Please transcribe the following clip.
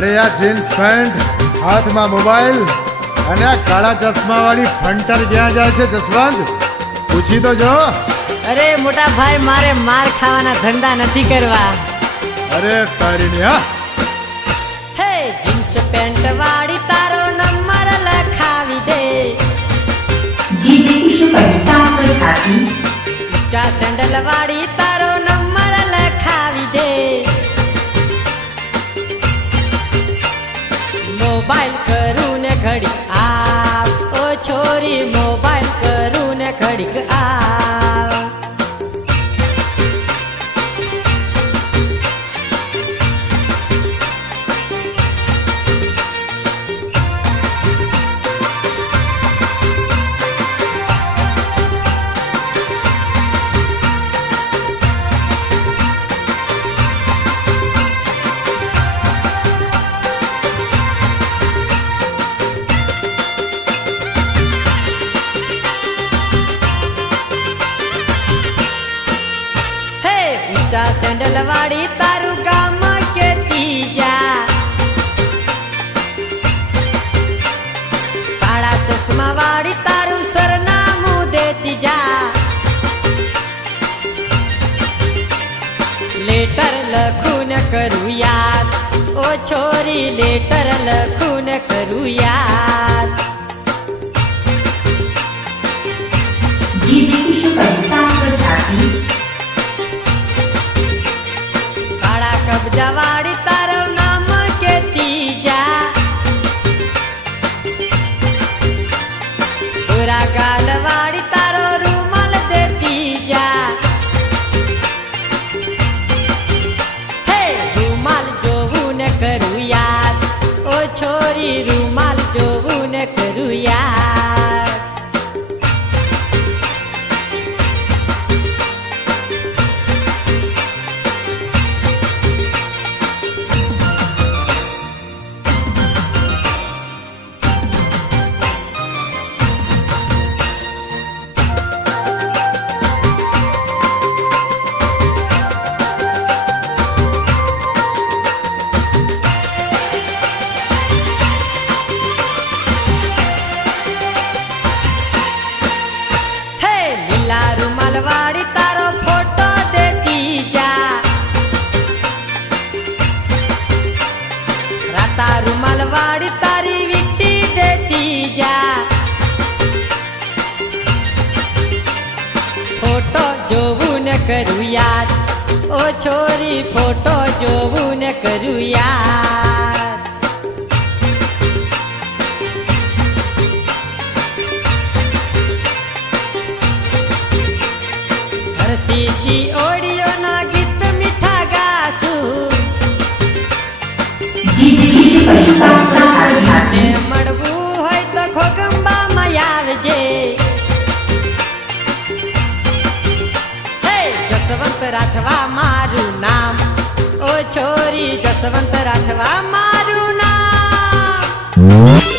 अरे आ jeans pant हाथ में मोबाइल અને આ કાળા ચશ્મા વાળી ફંટર ક્યાં જાય છે જસવંત? પૂછી તો જો. અરે મોટા ભાઈ, મારે માર ખાવાના ધંધા નથી કરવા. અરે તારી ને હા. હે જીન્સ પેન્ટ વાળી તારો નંબર લખાવી દે. जीजे की शुभकामना साथी ઊંચા સેન્ડલ વાળી તારો નંબર લખાવી દે. મોબાઈલ કરું ને ઘડીક આવ, ઓ છોરી મોબાઈલ કરું ને ઘડીક આવ. ઊંચા સેન્ડલ વાળી તારું ગામ કેતી જા. કાળા ચશ્મા વાળી તારું સરનામું દેતી જા. લેટર લખું ને કરું યાદ, ઓ છોરી લેટર લખું ને કરું યાદ. जीजे की शुभकामना साथी કબજા વાળી તારું નામ કેતી જા. પૂરા ગાલ વાળી તારો રૂમાલ દેતી જા. હે રૂમાલ જોવું ને કરું યાદ, ઓ છોરી રૂમાલ જોવું ને કરું યાદ. રૂમાલ વાળી તારો ફોટો દેતી જા. રાતા રૂમાલ વાળી તારી વીટી દેતી જા. ફોટો જોવું ને કરું યાદ, ઓ છોરી ફોટો જોવું ને કરું યાદ. સીધી ઓડિયો ના ગીત મીઠા ગાશું. जीजे की शुभकामना साथी મળવું હોય તો ખોગંબામાં આવજે. હે જસવંત રાઠવા મારું નામ, ઓ છોરી જસવંત રાઠવા મારું નામ.